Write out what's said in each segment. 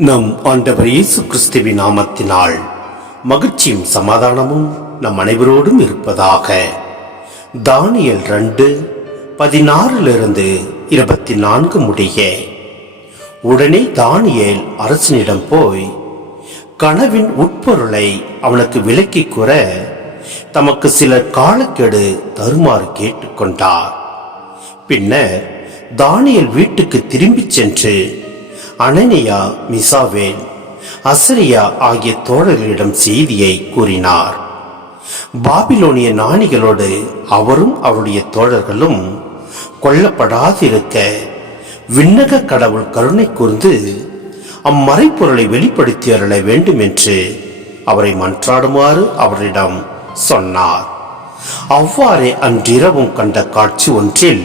நம் ஆண்டவர் இயேசு கிறிஸ்துவின் நாமத்தினால் மகிழ்ச்சியும் சமாதானமும் நம் அனைவரோடும் இருப்பதாக. தானியேல் 2:16-24 முடிய. உடனே தானியேல் அரசனிடம் போய் கனவின் உட்பொருளை அவனுக்கு விளக்கி கூற தமக்கு சில காலக்கெடு தருமாறு கேட்டுக்கொண்டார். பின்னர் தானியேல் வீட்டுக்கு திரும்பிச் சென்று அனனியா, மிசாவேல், அசரியா ஆகிய தோழர்களிடம் செய்தியை கூறினார். பாபிலோனிய ஞானிகளோடு அவரும் அவருடைய தோழர்களும் கொல்லப்படாதிருக்க விண்ணக கடவுள் கருணை கூர்ந்து அம்மறைப்பொருளை வெளிப்படுத்தி அருள வேண்டும் என்று அவரை மன்றாடுமாறு அவரிடம் சொன்னார். அவ்வாறே அன்றிரவும் கண்ட காட்சி ஒன்றில்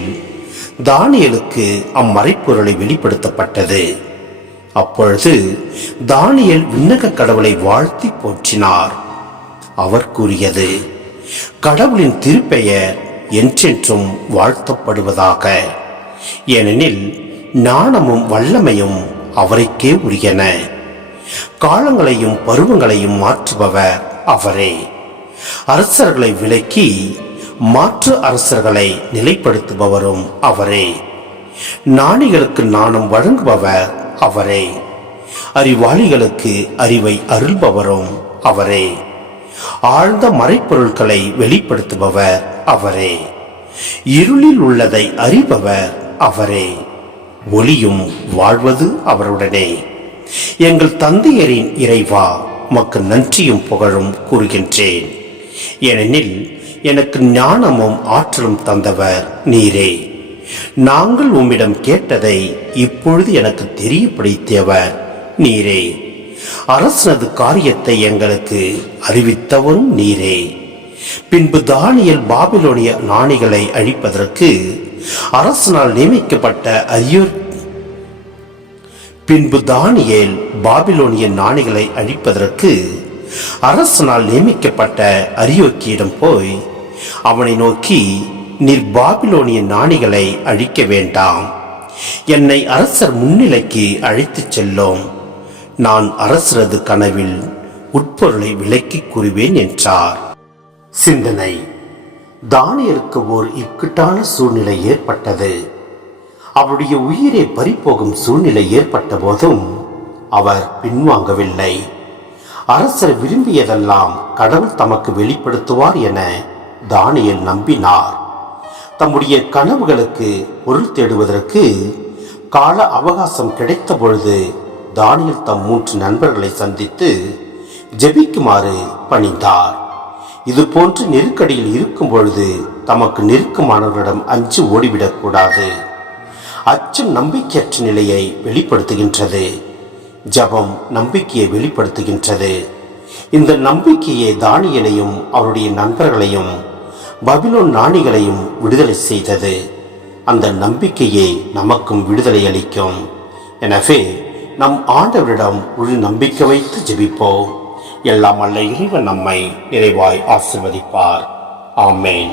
தானியேலுக்கு அம்மறைப்பொருளை வெளிப்படுத்தப்பட்டது. அப்பொழுது தானியேல் விண்ணக கடவுளை வாழ்த்தி போற்றினார். அவர் கூறியது, கடவுளின் திருப்பெயர் என்றென்றும் வாழ்த்தப்படுவதாக. ஏனெனில் ஞானமும் வல்லமையும் அவருக்கே உரியன. காலங்களையும் பருவங்களையும் மாற்றுபவர் அவரே. அரசர்களை விலக்கி மாற்று அரசர்களை நிலைப்படுத்துபவரும் அவரே. ஞானிகளுக்கு ஞானம் வழங்குபவர் அவரே. அறிவாளிகளுக்கு அறிவை அருள்பவரும் அவரே. ஆழ்ந்த மறைப்பொருட்களை வெளிப்படுத்துபவர் அவரே. இருளில் உள்ளதை அறிபவர் அவரே. ஒளியும் வாழ்வது அவருடனே. எங்கள் தந்தையரின் இறைவா, உமக்கு நன்றியும் புகழும் கூறுகின்றேன். ஏனெனில் எனக்கு ஞானமும் ஆற்றலும் தந்தவர் நீரே. நாங்கள் உம்மிடம் கேட்டதை இப்பொழுது எனக்கு தெரியப்படுத்தியவர் நீரே. அரசனது காரியத்தை எங்களுக்கு அறிவித்தவரும் நீரே. பின்பு தானியேல் பாபிலோனிய ஞானிகளை அழிப்பதற்கு அரசனால் நியமிக்கப்பட்ட அரியோக்கியிடம் போய் அவனை நோக்கி, நீர் பாபிலோனிய ஞானிகளை அழிக்க வேண்டாம், என்னை அரசர் முன்னிலைக்கு அழைத்துச் செல்லும். நான் அரசரது கனவில் உட்பொருளை விளக்கி கூறுவேன் என்றார். சிந்தனை. தானியேலுக்கு ஓர் இக்கட்டான சூழ்நிலை ஏற்பட்டது. அவருடைய உயிரை பறிபோகும் சூழ்நிலை ஏற்பட்ட போதும் அவர் பின்வாங்கவில்லை. அரசர் விரும்பியதெல்லாம் கடவுள் தமக்கு வெளிப்படுத்துவார் என தானியேல் நம்பினார். தம்முடைய கனவுகளுக்கு பொருள் தேடுவதற்கு கால அவகாசம் கிடைத்த பொழுது தானியேல் தம் 3 நண்பர்களை சந்தித்து ஜெபிக்குமாறு பணிந்தார். இது போன்று நெருக்கடியில் இருக்கும் பொழுது தமக்கு நெருக்கமானவர்களிடம் அஞ்சு ஓடிவிடக்கூடாது. அச்சம் நம்பிக்கையற்ற நிலையை வெளிப்படுத்துகின்றது. ஜபம் நம்பிக்கையை வெளிப்படுத்துகின்றது. இந்த நம்பிக்கையே தானியேலையும் அவருடைய நண்பர்களையும் பாபிலோன் ஞானிகளையும் விடுதலை செய்தது. அந்த நம்பிக்கையே நமக்கும் விடுதலை அளிக்கும். எனவே நம் ஆண்டவரிடம் ஒரு நம்பிக்கை வைத்து ஜெபிப்போம். எல்லாம் அல்ல இறைவன் நம்மை நிறைவாய் ஆசீர்வதிப்பார். ஆமேன்.